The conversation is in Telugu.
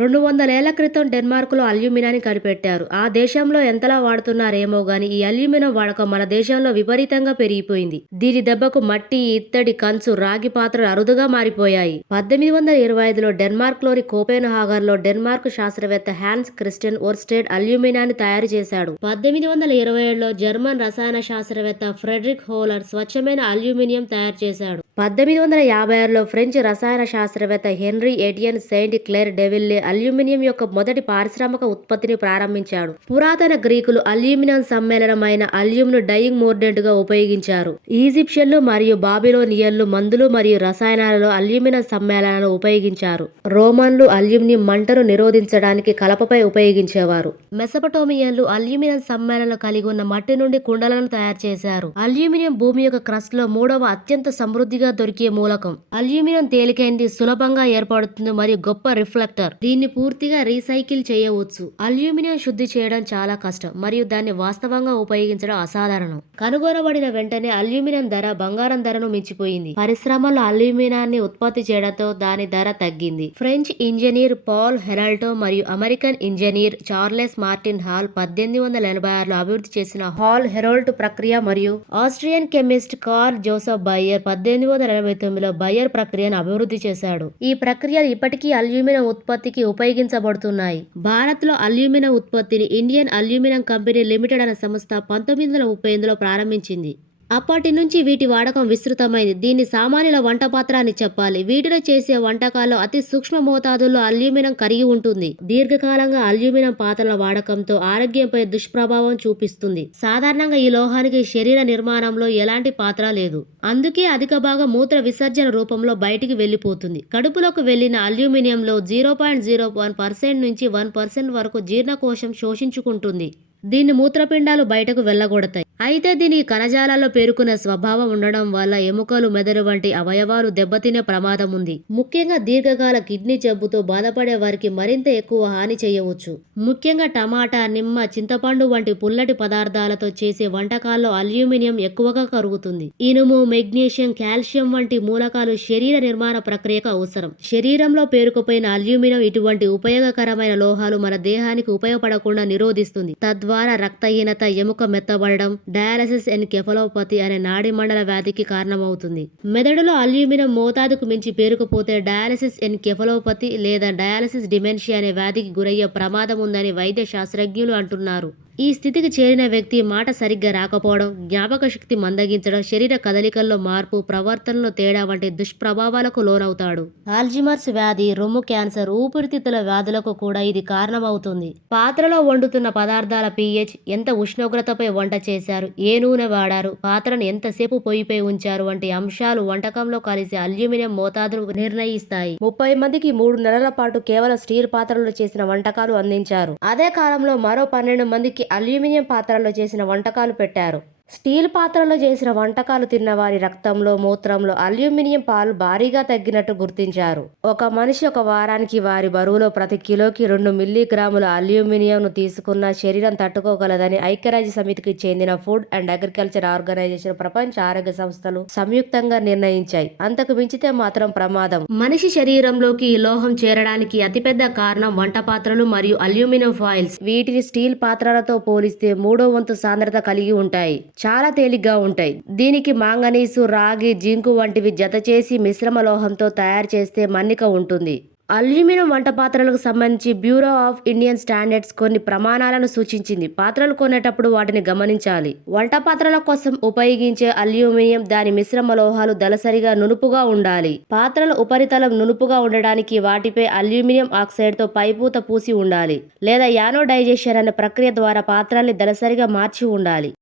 రెండు వందలేళ్ళ క్రితం డెన్మార్క్లో అల్యూమినియాన్ని కనిపెట్టారు. ఆ దేశంలో ఎంతలా వాడుతున్నారేమో గాని ఈ అల్యూమినియం వాడకం మన దేశంలో విపరీతంగా పెరిగిపోయింది. దీని దెబ్బకు మట్టి ఇత్తడి కంచు రాగి పాత్రలు అరుదుగా మారిపోయాయి. పద్దెనిమిది వందల ఇరవై ఐదులో డెన్మార్క్లోని కోపెన్లో డెన్మార్క్ శాస్త్రవేత్త హ్యాన్స్ క్రిస్టియన్ ఓర్స్టెడ్ అల్యూమినియాన్ని తయారు చేశాడు. పద్దెనిమిది వందల ఇరవై ఏడులో జర్మన్ రసాయన శాస్త్రవేత్త ఫ్రెడరిక్ హోలర్ స్వచ్ఛమైన అల్యూమినియం తయారు చేశాడు. పద్దెనిమిది వందల యాభై ఆరులో ఫ్రెంచ్ రసాయన శాస్త్రవేత్త Henri Etienne Sainte Claire Deville aluminium యొక్క మొదటి పారిశ్రామిక ఉత్పత్తిని ప్రారంభించాడు. పురాతన గ్రీకులు అల్యూమినియం సమ్మేళనమైన అల్యూమిను డైయింగ్ మోర్డెంట్గా ఉపయోగించారు. ఈజిప్షియన్లు మరియు బాబిలోనియన్లు మందులు మరియు రసాయనాలలో అల్యూమినియం సమ్మేళనాలను ఉపయోగించారు. రోమన్లు అల్యూమినియం మంటను నిరోధించడానికి కలపపై ఉపయోగించేవారు. మెసపటోమియన్లు అల్యూమినియం సమ్మేళనాలు కలిగి ఉన్న మట్టి నుండి కుండలను తయారు చేశారు. అల్యూమినియం భూమి యొక్క క్రస్ట్లో మూడవ అత్యంత సమృద్ధిగా దొరికే మూలకం. అల్యూమినియం తేలికైంది సులభంగా ఏర్పడుతుంది మరియు గొప్ప రిఫ్లెక్టర్. దీన్ని పూర్తిగా రీసైకిల్ చేయవచ్చు. అల్యూమినియం శుద్ధి చేయడం చాలా కష్టం మరియు దాన్ని వాస్తవంగా ఉపయోగించడం అసాధారణం. కనుగొనబడిన వెంటనే అల్యూమినియం ధర బంగారం ధరను మించిపోయింది. పరిశ్రమలో అల్యూమినియాన్ని ఉత్పత్తి చేయడంతో దాని ధర తగ్గింది. ఫ్రెంచ్ ఇంజనీర్ పాల్ హెరాల్టో మరియు American engineer Charles Martin Hall పద్దెనిమిది వందల ఎనభై ఆరులో అభివృద్ధి చేసిన హాల్ హెరోల్ట్ ప్రక్రియ మరియు Austrian chemist Karl Joseph Bayer పద్దెనిమిది వందల ఎనభై తొమ్మిదిలో బయర్ ప్రక్రియను అభివృద్ధి చేశాడు. ఈ ప్రక్రియలు ఇప్పటికీ అల్యూమినియం ఉత్పత్తికి ఉపయోగించబడుతున్నాయి. భారత్లో అల్యూమినియం ఉత్పత్తిని ఇండియన్ అల్యూమినియం కంపెనీ లిమిటెడ్ అనే సంస్థ పంతొమ్మిది వందల ముప్పై ఎనిమిదిలో ప్రారంభించింది. అప్పటి నుంచి వీటి వాడకం విస్తృతమైంది. దీన్ని సామాన్యుల వంట పాత్ర అని చెప్పాలి. వీటిలో చేసే వంటకాల్లో అతి సూక్ష్మ మోతాదుల్లో అల్యూమినియం కరిగి ఉంటుంది. దీర్ఘకాలంగా అల్యూమినియం పాత్రల వాడకంతో ఆరోగ్యంపై దుష్ప్రభావం చూపిస్తుంది. సాధారణంగా ఈ లోహానికి శరీర నిర్మాణంలో ఎలాంటి పాత్ర లేదు. అందుకే అధిక భాగం మూత్ర విసర్జన రూపంలో బయటికి వెళ్ళిపోతుంది కడుపులోకి వెళ్ళిన అల్యూమినియంలో zero point zero one percent నుంచి వన్ పర్సెంట్ వరకు జీర్ణకోశం శోషించుకుంటుంది. దీన్ని మూత్రపిండాలు బయటకు వెళ్ళగొడతాయి. అయితే దీని కణజాలాల్లో పేరుకునే స్వభావం ఉండడం వల్ల ఎముకలు మెదడు వంటి అవయవాలు దెబ్బతినే ప్రమాదం ఉంది. ముఖ్యంగా దీర్ఘకాల కిడ్నీ జబ్బుతో బాధపడే వారికి మరింత ఎక్కువ హాని చేయవచ్చు. ముఖ్యంగా టమాటా నిమ్మ చింతపండు వంటి పుల్లటి పదార్థాలతో చేసే వంటకాల్లో అల్యూమినియం ఎక్కువగా కరుగుతుంది. ఇనుము మెగ్నీషియం కాల్షియం వంటి మూలకాలు శరీర నిర్మాణ ప్రక్రియకు అవసరం. శరీరంలో పేరుకుపోయిన అల్యూమినియం ఇటువంటి ఉపయోగకరమైన లోహాలు మన దేహానికి ఉపయోగపడకుండా నిరోధిస్తుంది. తద్వారా రక్తహీనత ఎముక మెత్తబడడం డయాలసిస్ అండ్ కెఫలోపతి అనే నాడిమండల వ్యాధికి కారణమవుతుంది. మెదడులో అల్యూమినియం మోతాదుకు మించి పేరుకుపోతే డయాలసిస్ అండ్ కెఫలోపతి లేదా డయాలసిస్ డిమెన్షియా అనే వ్యాధికి గురయ్యే ప్రమాదం ఉందని వైద్య శాస్త్రజ్ఞులు అంటున్నారు. ఈ స్థితికి చేరిన వ్యక్తి మాట సరిగ్గా రాకపోవడం జ్ఞాపక శక్తి మందగించడం శరీర కదలికల్లో మార్పు ప్రవర్తనలో తేడా వంటి దుష్ప్రభావాలకు లోనవుతాడు. ఆల్జిమర్స్ వ్యాధి రొమ్ము క్యాన్సర్ ఊపిరితిత్తుల వ్యాధులకు కూడా ఇది కారణమవుతుంది. పాత్రలో వండుతున్న పదార్థాల పీహెచ్ ఎంత ఉష్ణోగ్రతపై వంట చేశారు ఏ నూనె వాడారు పాత్రను ఎంతసేపు పొయ్యిపై ఉంచారు వంటి అంశాలు వంటకంలో కలిసి అల్యూమినియం మోతాదును నిర్ణయిస్తాయి. ముప్పై మందికి మూడు నెలల పాటు కేవలం స్టీల్ పాత్రలు చేసిన వంటకాలు అందించారు. అదే కాలంలో మరో పన్నెండు మందికి అల్యూమినియం పాత్రలో చేసిన వంటకాలు పెట్టారు. స్టీల్ పాత్రలో చేసిన వంటకాలు తిన్న వారి రక్తంలో మూత్రంలో అల్యూమినియం పాలు భారీగా తగ్గినట్టు గుర్తించారు. ఒక మనిషి ఒక వారానికి వారి బరువులో ప్రతి కిలోకి రెండు మిల్లీగ్రాముల అల్యూమినియంను తీసుకున్న శరీరం తట్టుకోగలదని ఐక్యరాజ్య సమితికి చెందిన ఫుడ్ అండ్ అగ్రికల్చర్ ఆర్గనైజేషన్ ప్రపంచ ఆరోగ్య సంస్థలు సంయుక్తంగా నిర్ణయించాయి. అంతకు మించితే మాత్రం ప్రమాదం. మనిషి శరీరంలోకి ఈ లోహం చేరడానికి అతిపెద్ద కారణం వంట పాత్రలు మరియు అల్యూమినియం ఫాయిల్స్. వీటిని స్టీల్ పాత్రలతో పోలిస్తే మూడో వంతు సాంద్రత కలిగి ఉంటాయి. చాలా తేలిగ్గా ఉంటాయి. దీనికి మాంగనీసు రాగి జింకు వంటివి జత చేసి మిశ్రమ లోహంతో తయారు చేస్తే మన్నిక ఉంటుంది. అల్యూమినియం వంట పాత్రలకు సంబంధించి బ్యూరో ఆఫ్ ఇండియన్ స్టాండర్డ్స్ కొన్ని ప్రమాణాలను సూచించింది. పాత్రలు కొనేటప్పుడు వాటిని గమనించాలి. వంట పాత్రల కోసం ఉపయోగించే అల్యూమినియం దాని మిశ్రమ లోహాలు దళసరిగా నునుపుగా ఉండాలి. పాత్రల ఉపరితలం నునుపుగా ఉండడానికి వాటిపై అల్యూమినియం ఆక్సైడ్తో పైపూత పూసి ఉండాలి. లేదా యానోడైజేషన్ అనే ప్రక్రియ ద్వారా పాత్రల్ని దళసరిగా మార్చి ఉండాలి.